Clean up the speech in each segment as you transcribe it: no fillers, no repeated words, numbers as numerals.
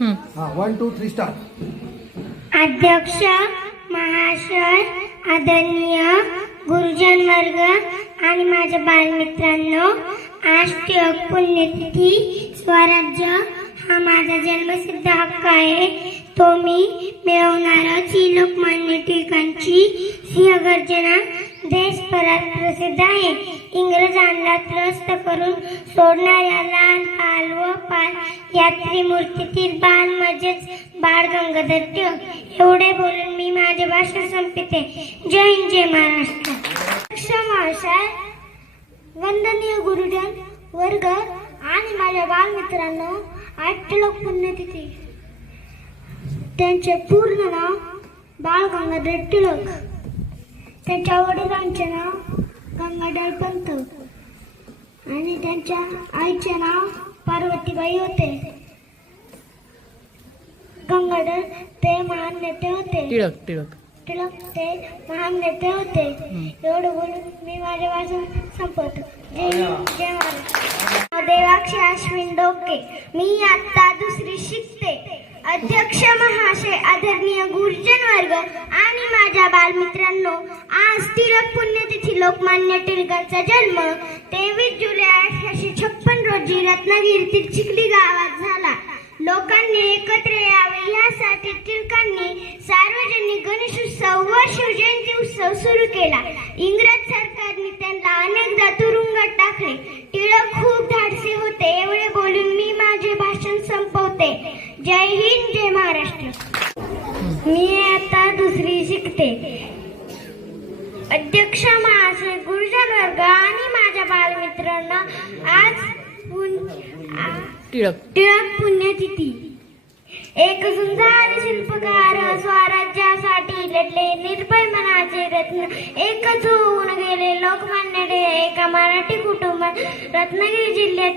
1 2 3 start. अध्यक्ष महाशय, आदरणीय गुरुजन वर्ग आणि माझ्या बालमित्रांनो, आज टिळक पुण्यतिथी. स्वराज्य हा माझा जन्मसिद्ध हक्क आहे. तो मी मिळवणारच. ही लोकमान्य टिळकांची सिंहगर्जना देशभरात प्रसिद्ध आहे. इंग्रजांना त्रस्त करून सोडणाऱ्या लाल पाल व पाल या त्रिमूर्तीतील बाल म्हणजेच बाळ गंगाधर टिळक. एवढे बोलून मी माझे भाषण संपविते. जय हिंद, जय महाराष्ट्र. महाशय, वंदनीय गुरुजन वर्ग आणि माझ्या बालमित्रांनो, आज टिळक पुण्यतिथी. त्यांचे पूर्ण नाव बाळ गंगाधर टिळक. त्यांच्या वडिलांचे नाव गंगाधर पंत आणि त्यांच्या आईचे नाव पार्वतीबाई होते. गंगाधर ते महान नेते होते. टिळक ते महान नेते होते. एवढं बोलून मी माझे भाषण संपवतो. जय हिंद, जय महाराष्ट्र. देवाक्षी अश्विन डोके. मी आता दुसरी शिकते. अध्यक्ष महाशय, आदरणीय गुरुजन वर्ग आणि माझ्या बालमित्रांनो, आज टिळक पुण्यतिथी. लोकमान्य टिळकांचा जन्म 23 जुलै 1856 रोजी रत्नागिरीतील चिखली गावात झाला. लोकांनी एकत्र यावे यासाठी टिळकांनी सार्वजनिक गणेशोत्सव व शिवजयंती उत्सव सुरू केला. इंग्रज सरकारने त्यांना अनेकदा तुरुंगात टाकले. टिळक खूप धाडसी होते. एवढे बोलून मी माझे भाषण संपवते. जय हिंद, जय महाराष्ट्र. मी आता दुसरी शिकते. अध्यक्ष महाशय, गुरुजन वर्ग आणि माझ्या बालमित्रांना, आज टिळक पुण्यतिथी. एक झुंजार शिल्पकार स्वराज्यासाठी लढले, निर्भय मनाचे रत्न एकच होऊन गेले. लोकमान्य टिळक एका मराठी कुटुंबात रत्नागिरी जिल्ह्यात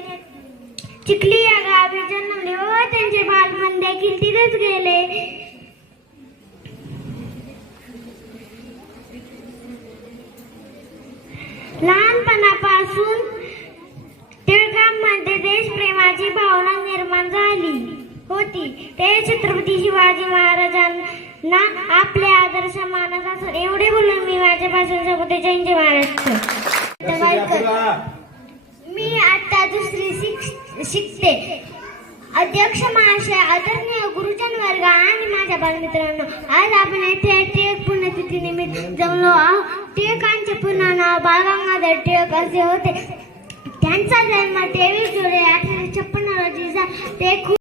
चिखली या गावी जन्मले व त्यांचे बालपण देखील तिथेच गेले. लहानपणापासून टिळकांमध्ये देशप्रेमाची भावना निर्माण झाली होती. ते छत्रपती शिवाजी महाराजांना आपले आदर्श मानत असत. एवढे बोलून मी माझ्या भाषण संपवते. जय हिंद, जय महाराष्ट्र. मी आता दुसरी शिकते. अध्यक्ष महाशय, आदरणीय गुरुजन वर्ग आणि माझ्या बालमित्रांनो, आज आपण येथे टिळक पुण्यतिथी निमित्त जमलो आहोत. टिळकांचे पूर्ण नाव बाळ गंगाधर टिळक असे होते. त्यांचा जन्म 23 जुलै 1856 रोजी झाला. ते खूप